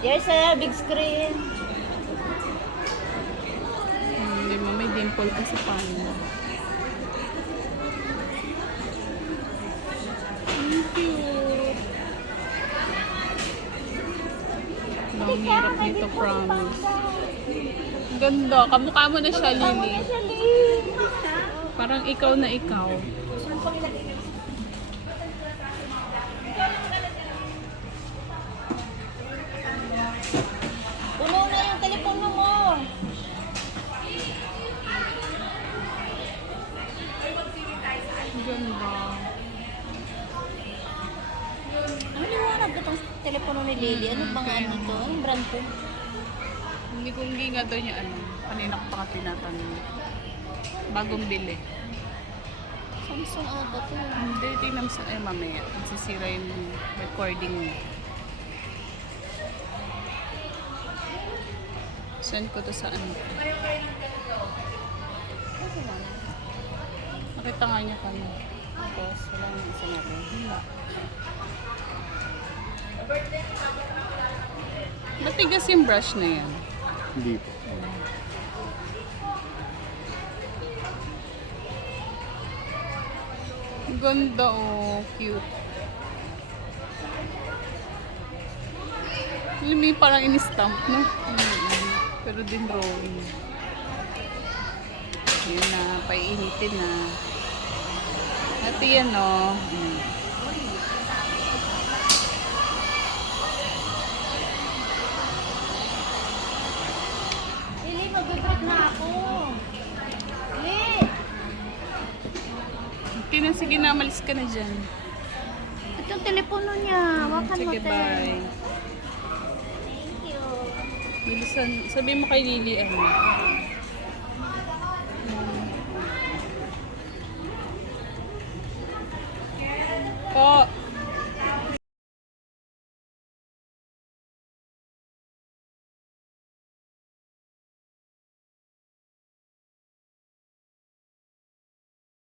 There's a big screen. Hindi mo may dimple ka sa pano. Thank you. Ang hirap nito, promise. Ang ganda. Kamukha mo na siya, Lily. Parang ikaw na ikaw. Puno na yung telepono mo. Ang ganda. Ano liwanag itong telepono ni Lily? Ano bang ano to? Anong brand to? Hindi nga daw niya ano. Kanina ko pa ka tinatanong. Bagong bili. Samsung ata to. Hindi, tingnan mo sa mamaya. Masisira yung recording niya. Send ko to sa ano. Nakita nga niya kami. Tapos, wala nang isa natin. Wala. Matigas yung brush na yan. Hindi po. Ang ganda oh, cute. May parang in-stamp, no? Pero din drawing. Yun na, paiinitin na. At yan no. Lily, mag-break na ako. Lily! Okay na, sige na, malis ka na dyan. Ito yung telepono niya. Wakan mo, Sige, te. bye. Thank you. Bilisan, sabihin mo kay Lily ano. Po.